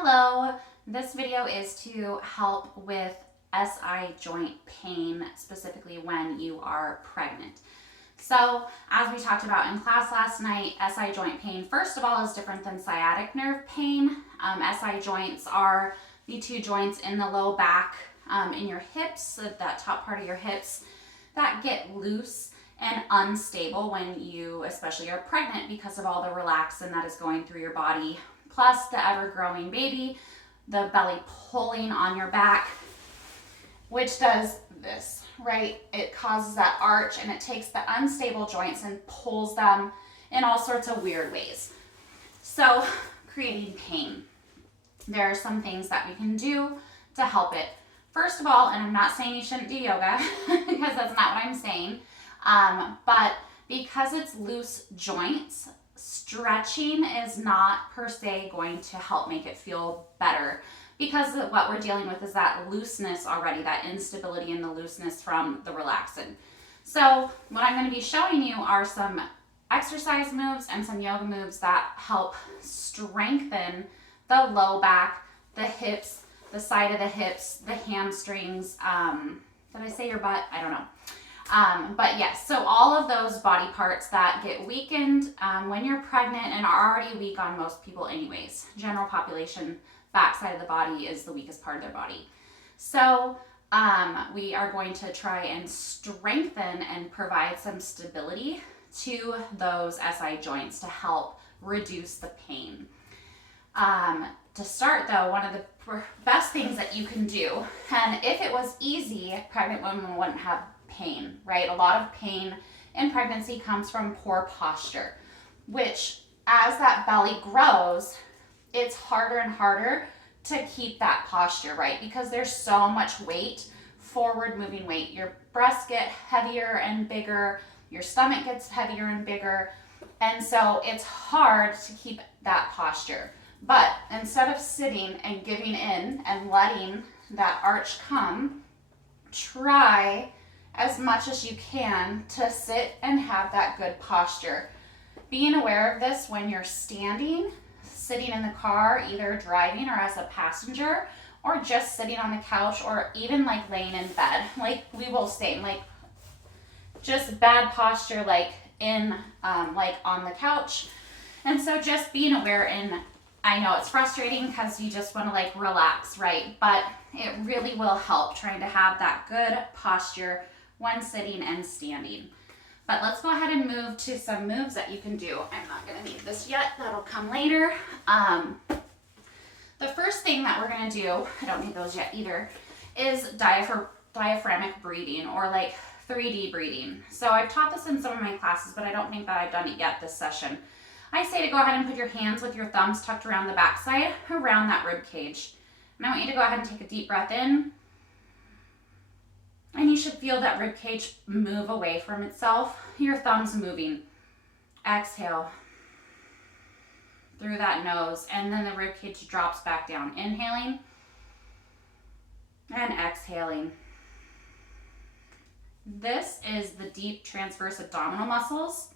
Hello, this video is to help with SI joint pain, specifically when you are pregnant. So as we talked about in class last night, SI joint pain, first of all, is different than sciatic nerve pain. SI joints are the two joints in the low back, in your hips, that top part of your hips, that get loose and unstable when you especially are pregnant because of all the relaxin that is going through your body, plus the ever-growing baby, the belly pulling on your back, which does this, right? It causes that arch and it takes the unstable joints and pulls them in all sorts of weird ways. So, creating pain. There are some things that we can do to help it. First of all, and I'm not saying you shouldn't do yoga because that's not what I'm saying, but because it's loose joints, stretching is not per se going to help make it feel better, because what we're dealing with is that looseness already, that instability and the looseness from the relaxin. So what I'm going to be showing you are some exercise moves and some yoga moves that help strengthen the low back, the hips, the side of the hips, the hamstrings. Did I say your butt? I don't know. But yes, so all of those body parts that get weakened when you're pregnant and are already weak on most people anyways. General population, backside of the body is the weakest part of their body. So we are going to try and strengthen and provide some stability to those SI joints to help reduce the pain. To start though, one of the best things that you can do, and if it was easy, pregnant women wouldn't have pain, right? A lot of pain in pregnancy comes from poor posture, which as that belly grows, it's harder and harder to keep that posture, right? Because there's so much weight, forward moving weight. Your breasts get heavier and bigger, your stomach gets heavier and bigger, and so it's hard to keep that posture. But instead of sitting and giving in and letting that arch come, try as much as you can to sit and have that good posture. Being aware of this when you're standing, sitting in the car, either driving or as a passenger, or just sitting on the couch, or even like laying in bed. Like we will stay, like just bad posture, like in, like on the couch. And so just being aware, and I know it's frustrating because you just want to like relax, right? But it really will help trying to have that good posture when sitting and standing. But let's go ahead and move to some moves that you can do. I'm not going to need this yet. That'll come later. The first thing that we're going to do, I don't need those yet either, is diaphragmatic breathing, or like 3D breathing. So I've taught this in some of my classes, but I don't think that I've done it yet this session. I say to go ahead and put your hands with your thumbs tucked around the backside, around that rib cage. And I want you to go ahead and take a deep breath in. And you should feel that rib cage move away from itself. Your thumbs moving. Exhale through that nose, and then the rib cage drops back down. Inhaling and exhaling. This is the deep transverse abdominal muscles.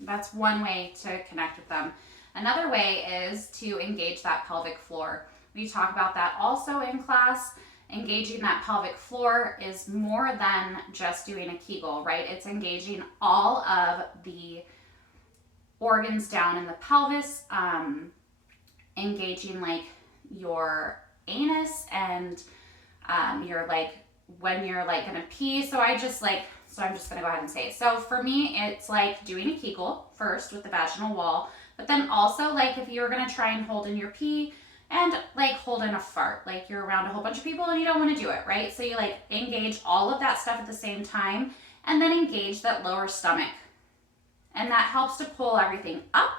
That's one way to connect with them. Another way is to engage that pelvic floor. We talk about that also in class. Engaging that pelvic floor is more than just doing a Kegel, right? It's engaging all of the organs down in the pelvis, engaging like your anus and your like when you're like gonna pee. So I'm just gonna go ahead and say it. So for me, it's like doing a Kegel first with the vaginal wall, but then also like if you're gonna try and hold in your pee, and like hold in a fart, like you're around a whole bunch of people and you don't want to do it, right? So you like engage all of that stuff at the same time, and then engage that lower stomach. And that helps to pull everything up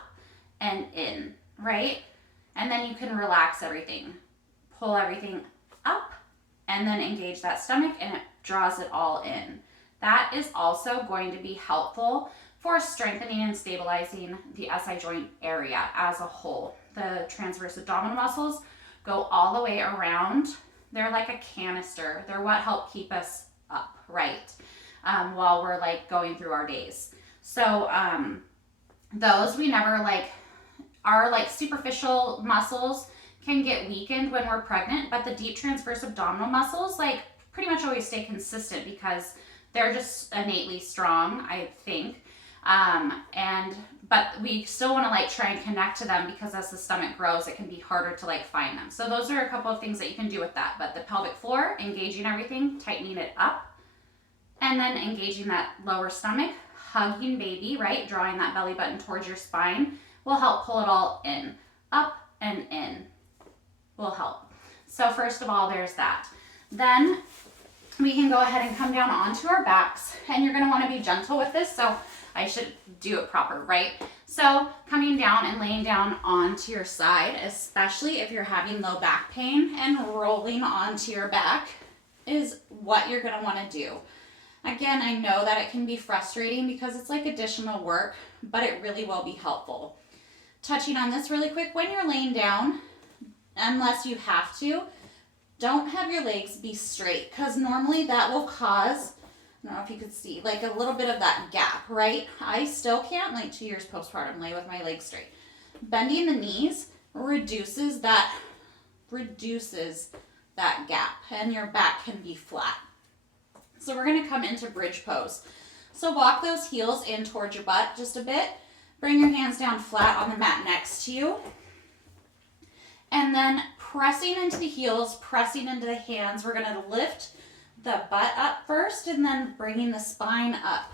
and in, right? And then you can relax everything. Pull everything up and then engage that stomach, and it draws it all in. That is also going to be helpful for strengthening and stabilizing the SI joint area as a whole. The transverse abdominal muscles go all the way around. They're like a canister. They're what help keep us up, right? While we're like going through our days. So those we never like, our like superficial muscles can get weakened when we're pregnant, but the deep transverse abdominal muscles like pretty much always stay consistent because they're just innately strong, I think. But we still want to like try and connect to them because as the stomach grows, it can be harder to like find them. So those are a couple of things that you can do with that. But the pelvic floor, engaging everything, tightening it up, and then engaging that lower stomach, hugging baby, right? Drawing that belly button towards your spine will help pull it all in. Up and in will help. So first of all, there's that. Then we can go ahead and come down onto our backs, and you're gonna wanna be gentle with this, so I should do it proper, right? So coming down and laying down onto your side, especially if you're having low back pain, and rolling onto your back is what you're gonna wanna do. Again, I know that it can be frustrating because it's like additional work, but it really will be helpful. Touching on this really quick, when you're laying down, unless you have to, don't have your legs be straight because normally that will cause, I don't know if you could see, like a little bit of that gap, right? I still can't, like 2 years postpartum, lay with my legs straight. Bending the knees reduces that gap, and your back can be flat. So we're gonna come into bridge pose. So walk those heels in towards your butt just a bit. Bring your hands down flat on the mat next to you. And then pressing into the heels, pressing into the hands, we're gonna lift the butt up first and then bringing the spine up,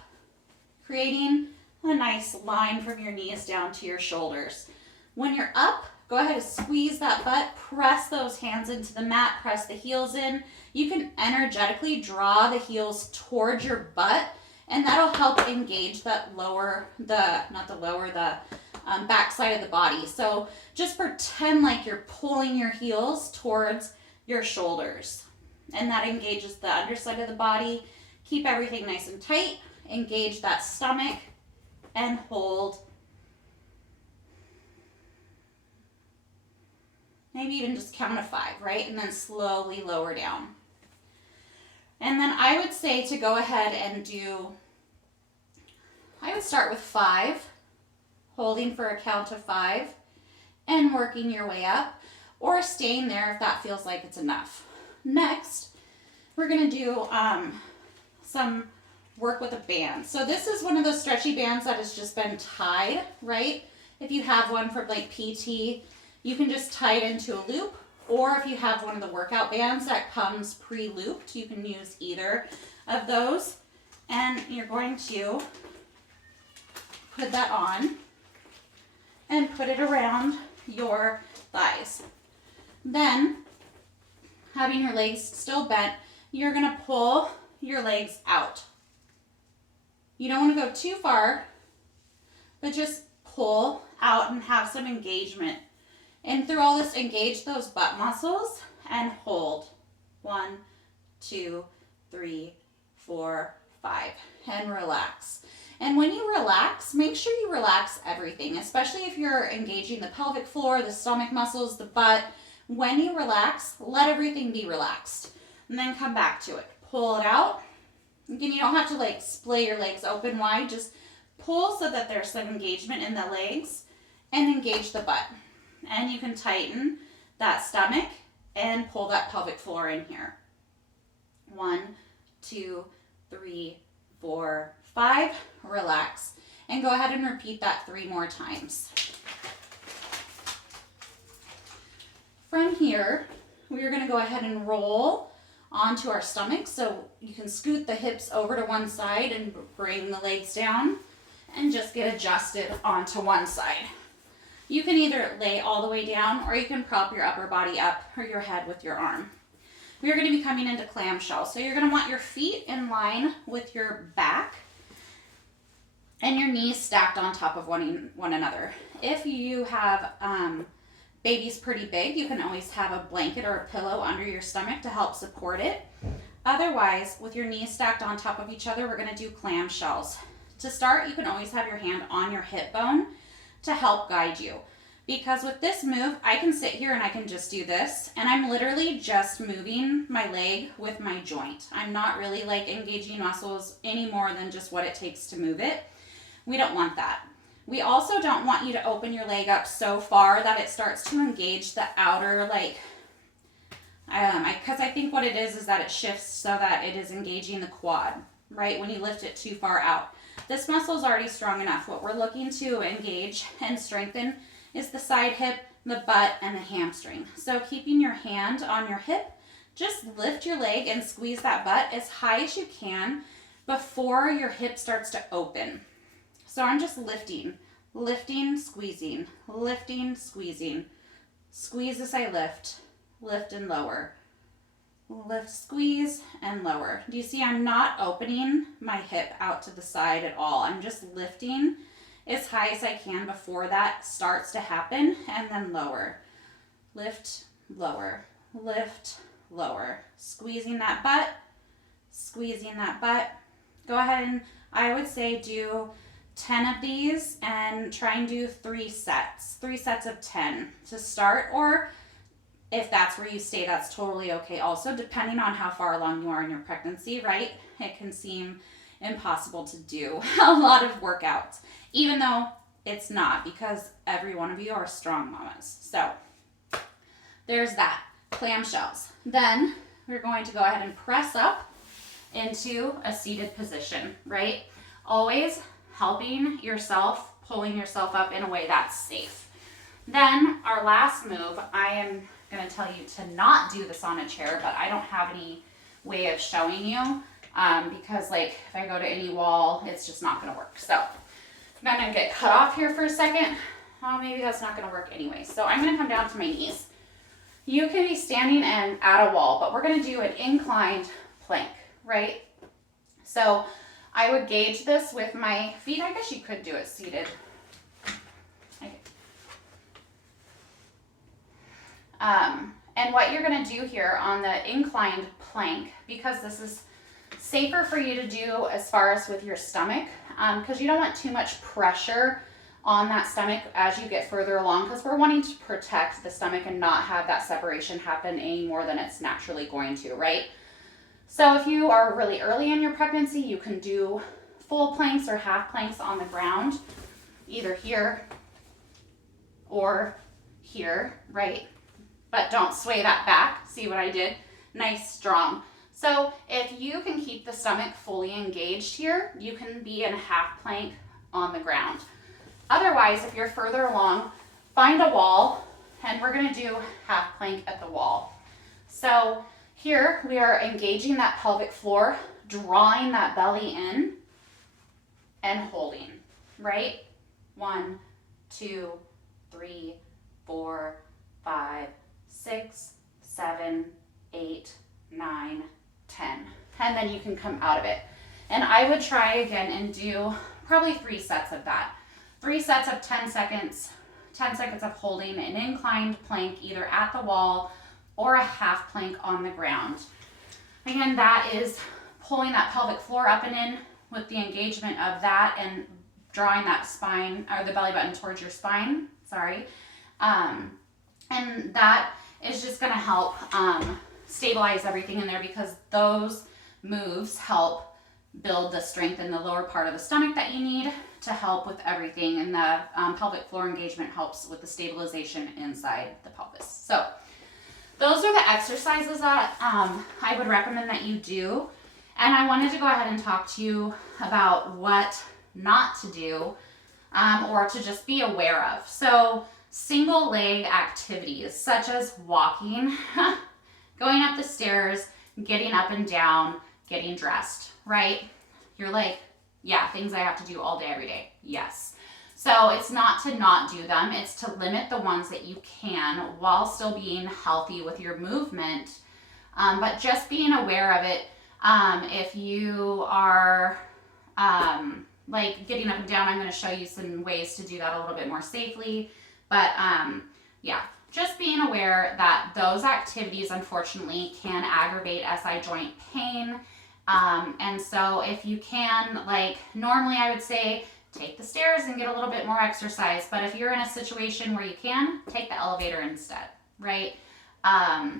creating a nice line from your knees down to your shoulders. When you're up, go ahead and squeeze that butt, press those hands into the mat, press the heels in. You can energetically draw the heels towards your butt, and that'll help engage that back side of the body. So just pretend like you're pulling your heels towards your shoulders, and that engages the underside of the body. Keep everything nice and tight, engage that stomach, and hold. Maybe even just count to 5, right? And then slowly lower down. And then I would say to go ahead and I would start with 5, holding for a count of 5, and working your way up, or staying there if that feels like it's enough. Next, we're gonna do some work with a band. So this is one of those stretchy bands that has just been tied, right? If you have one from like PT, you can just tie it into a loop, or if you have one of the workout bands that comes pre-looped, you can use either of those. And you're going to put that on and put it around your thighs. Then, having your legs still bent, you're gonna pull your legs out. You don't wanna go too far, but just pull out and have some engagement. And through all this, engage those butt muscles and hold. 1, 2, 3, 4, 5, and relax. And when you relax, make sure you relax everything, especially if you're engaging the pelvic floor, the stomach muscles, the butt. When you relax, let everything be relaxed. And then come back to it. Pull it out. Again, you don't have to like splay your legs open wide. Just pull so that there's some engagement in the legs, and engage the butt. And you can tighten that stomach and pull that pelvic floor in here. 1, 2, 3, 4, 5, relax. And go ahead and repeat that 3 more times. From here, we are gonna go ahead and roll onto our stomach. So you can scoot the hips over to one side and bring the legs down and just get adjusted onto one side. You can either lay all the way down, or you can prop your upper body up or your head with your arm. We're going to be coming into Clam Shell. So you're going to want your feet in line with your back and your knees stacked on top of one another. If you have babies pretty big, you can always have a blanket or a pillow under your stomach to help support it. Otherwise, with your knees stacked on top of each other, we're going to do Clam Shells. To start, you can always have your hand on your hip bone to help guide you. Because with this move, I can sit here and I can just do this, and I'm literally just moving my leg with my joint. I'm not really like engaging muscles any more than just what it takes to move it. We don't want that. We also don't want you to open your leg up so far that it starts to engage the outer, like, because I think what it is that it shifts so that it is engaging the quad, right? When you lift it too far out. This muscle is already strong enough. What we're looking to engage and strengthen is the side hip, the butt, and the hamstring. So keeping your hand on your hip, just lift your leg and squeeze that butt as high as you can before your hip starts to open. So I'm just lifting, squeezing, lifting, squeezing. Squeeze as I lift and lower. Lift, squeeze, and lower. Do you see I'm not opening my hip out to the side at all? I'm just lifting as high as I can before that starts to happen, and then lower. Lift, lower, lift, lower. Squeezing that butt, squeezing that butt. Go ahead and I would say do 10 of these and try and do 3 sets of 10 to start, or if that's where you stay, that's totally okay. Also, depending on how far along you are in your pregnancy, right? It can seem impossible to do a lot of workouts, even though it's not, because every one of you are strong mamas. So there's that, clam shells. Then we're going to go ahead and press up into a seated position, right? Always helping yourself, pulling yourself up in a way that's safe. Then our last move, I am going to tell you to not do this on a chair, but I don't have any way of showing you because like if I go to any wall, it's just not going to work. So I'm going to get cut off here for a second. Oh, maybe that's not going to work anyway. So I'm going to come down to my knees. You can be standing and at a wall, but we're going to do an inclined plank, right? So I would gauge this with my feet. I guess you could do it seated. Okay. And what you're going to do here on the inclined plank, because this is safer for you to do as far as with your stomach, because you don't want too much pressure on that stomach as you get further along, because we're wanting to protect the stomach and not have that separation happen any more than it's naturally going to, right? So if you are really early in your pregnancy, you can do full planks or half planks on the ground, either here or here, right? But don't sway that back. See what I did? Nice, strong. So if you can keep the stomach fully engaged here, you can be in a half plank on the ground. Otherwise, if you're further along, find a wall, and we're going to do half plank at the wall. So here we are engaging that pelvic floor, drawing that belly in, and holding, right? 1, 2, 3, 4, 5, 6, 7, 8, 9, 10. And then you can come out of it. And I would try again and do probably 3 sets of that. 3 sets of 10 seconds, 10 seconds of holding an inclined plank either at the wall or a half plank on the ground. Again, that is pulling that pelvic floor up and in with the engagement of that and drawing that spine or the belly button towards your spine, sorry. And that is just gonna help stabilize everything in there, because those moves help build the strength in the lower part of the stomach that you need to help with everything, and the pelvic floor engagement helps with the stabilization inside the pelvis. So those are the exercises that I would recommend that you do, and I wanted to go ahead and talk to you about what not to do or to just be aware of. So single leg activities such as walking, going up the stairs, getting up and down, getting dressed, right? You're like, yeah, things I have to do all day, every day. Yes. So it's not to not do them. It's to limit the ones that you can while still being healthy with your movement. But just being aware of it. If you are like getting up and down, I'm going to show you some ways to do that a little bit more safely. But yeah, just being aware that those activities unfortunately can aggravate SI joint pain. And so if you can, like normally I would say take the stairs and get a little bit more exercise, but if you're in a situation where you can, take the elevator instead, right?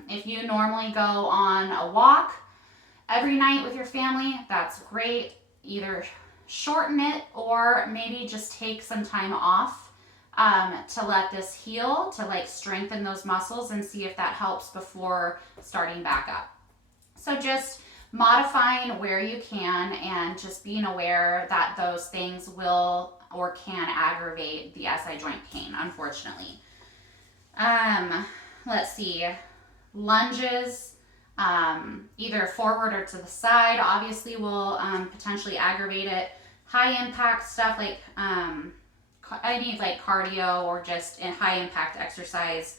If you normally go on a walk every night with your family, that's great. Either shorten it or maybe just take some time off to let this heal, to like strengthen those muscles and see if that helps before starting back up. So just modifying where you can and just being aware that those things will or can aggravate the SI joint pain, unfortunately. Let's see, lunges, either forward or to the side, obviously will potentially aggravate it. High impact stuff like like cardio or just in high impact exercise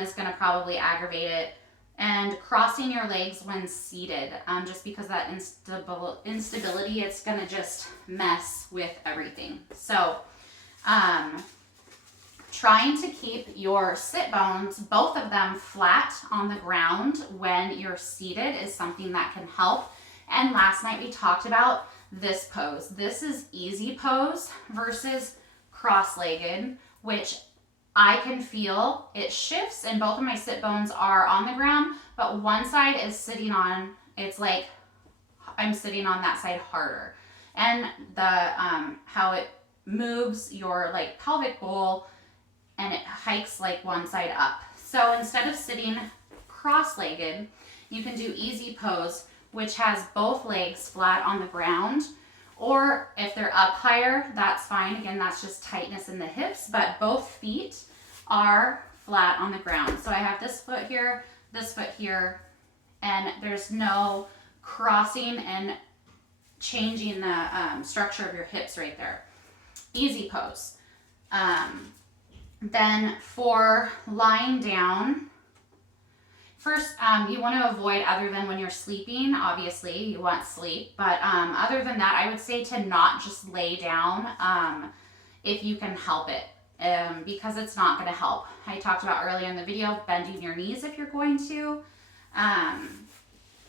is going to probably aggravate it. And crossing your legs when seated, just because that instability, it's going to just mess with everything. So trying to keep your sit bones, both of them flat on the ground when you're seated is something that can help. And last night we talked about this pose. This is easy pose versus cross-legged, which I can feel it shifts and both of my sit bones are on the ground, but one side is sitting on, it's like I'm sitting on that side harder. And the how it moves your like pelvic bowl and it hikes like one side up. So instead of sitting cross-legged, you can do easy pose, which has both legs flat on the ground. Or if they're up higher, that's fine. Again, that's just tightness in the hips, but both feet are flat on the ground. So I have this foot here, and there's no crossing and changing the structure of your hips right there. Easy pose. Then for lying down, first, you want to avoid, other than when you're sleeping, obviously you want sleep, but other than that, I would say to not just lay down if you can help it, because it's not going to help. I talked about earlier in the video, bending your knees if you're going to,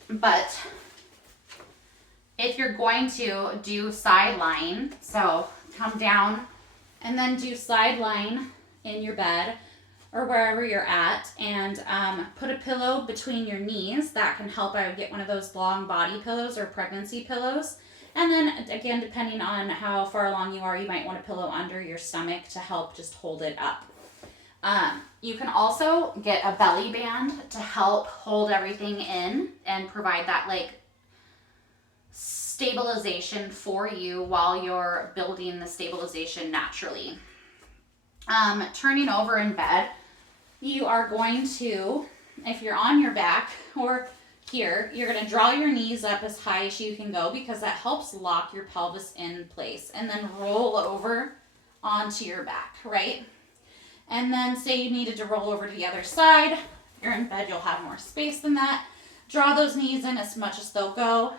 but if you're going to do side lying, so come down and then do side lying in your bed or wherever you're at, and put a pillow between your knees. That can help. I would get one of those long body pillows or pregnancy pillows. And then again, depending on how far along you are, you might want a pillow under your stomach to help just hold it up. You can also get a belly band to help hold everything in and provide that like stabilization for you while you're building the stabilization naturally. Turning over in bed, you are going to, if you're on your back or here, you're going to draw your knees up as high as you can go because that helps lock your pelvis in place, and then roll over onto your back, right? And then say you needed to roll over to the other side. If you're in bed, you'll have more space than that. Draw those knees in as much as they'll go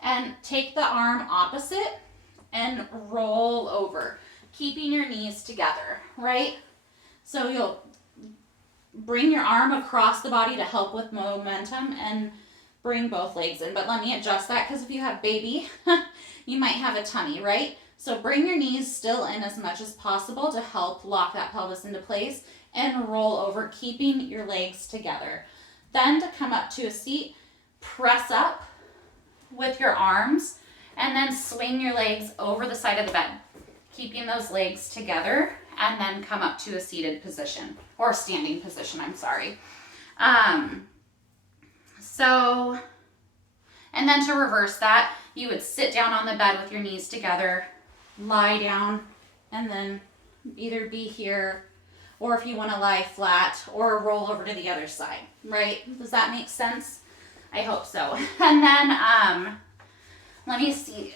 and take the arm opposite and roll over, keeping your knees together, right? So you'll bring your arm across the body to help with momentum and bring both legs in. But let me adjust that because if you have baby, you might have a tummy, right? So bring your knees still in as much as possible to help lock that pelvis into place and roll over, keeping your legs together. Then to come up to a seat, press up with your arms and then swing your legs over the side of the bed, keeping those legs together, and then come up to a seated position or standing position, I'm sorry. And then to reverse that, you would sit down on the bed with your knees together, lie down, and then either be here, or if you want to lie flat, or roll over to the other side, right? Does that make sense? I hope so. And then, let me see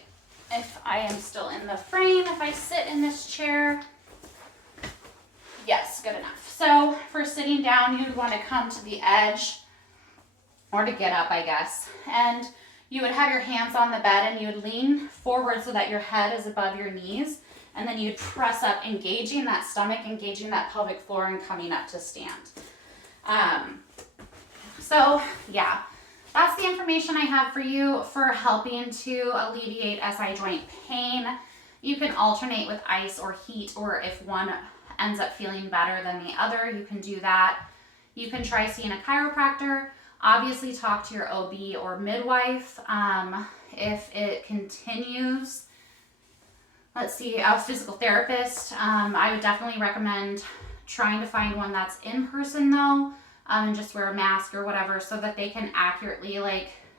if I am still in the frame, if I sit in this chair. Yes, good enough. So for sitting down, you'd want to come to the edge, or to get up, I guess. And you would have your hands on the bed and you would lean forward so that your head is above your knees. And then you'd press up, engaging that stomach, engaging that pelvic floor, and coming up to stand. So yeah, that's the information I have for you for helping to alleviate SI joint pain. You can alternate with ice or heat, or if one ends up feeling better than the other, you can do that. You can try seeing a chiropractor. Obviously talk to your OB or midwife. If it continues let's see, a physical therapist. I would definitely recommend trying to find one that's in person though, and just wear a mask or whatever so that they can accurately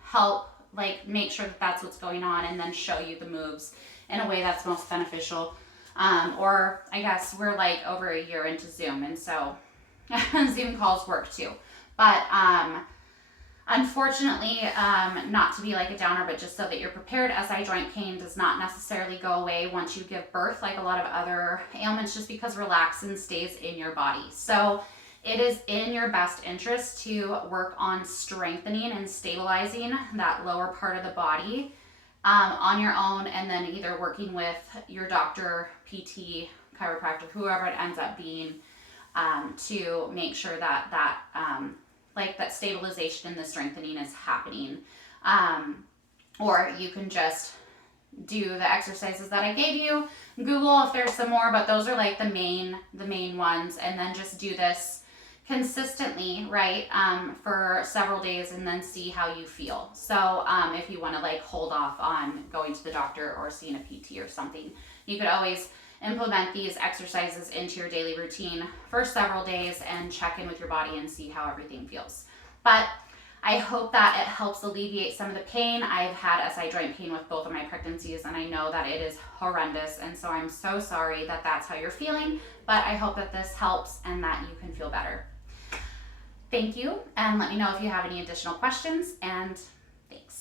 help make sure that that's what's going on and then show you the moves in a way that's most beneficial. Or I guess we're over a year into Zoom, and so Zoom calls work too. But unfortunately, not to be a downer, but just so that you're prepared, SI joint pain does not necessarily go away once you give birth, like a lot of other ailments, just because relaxin stays in your body. So it is in your best interest to work on strengthening and stabilizing that lower part of the body on your own, and then either working with your doctor, PT, chiropractor, whoever it ends up being, to make sure that that stabilization and the strengthening is happening. Or you can just do the exercises that I gave you. Google if there's some more, but those are the main ones, and then just do this consistently, right, for several days, and then see how you feel. So if you want to hold off on going to the doctor or seeing a PT or something, you could always implement these exercises into your daily routine for several days and check in with your body and see how everything feels. But I hope that it helps alleviate some of the pain. I've had SI joint pain with both of my pregnancies, and I know that it is horrendous, and so I'm so sorry that that's how you're feeling, but I hope that this helps and that you can feel better. Thank you, and let me know if you have any additional questions, and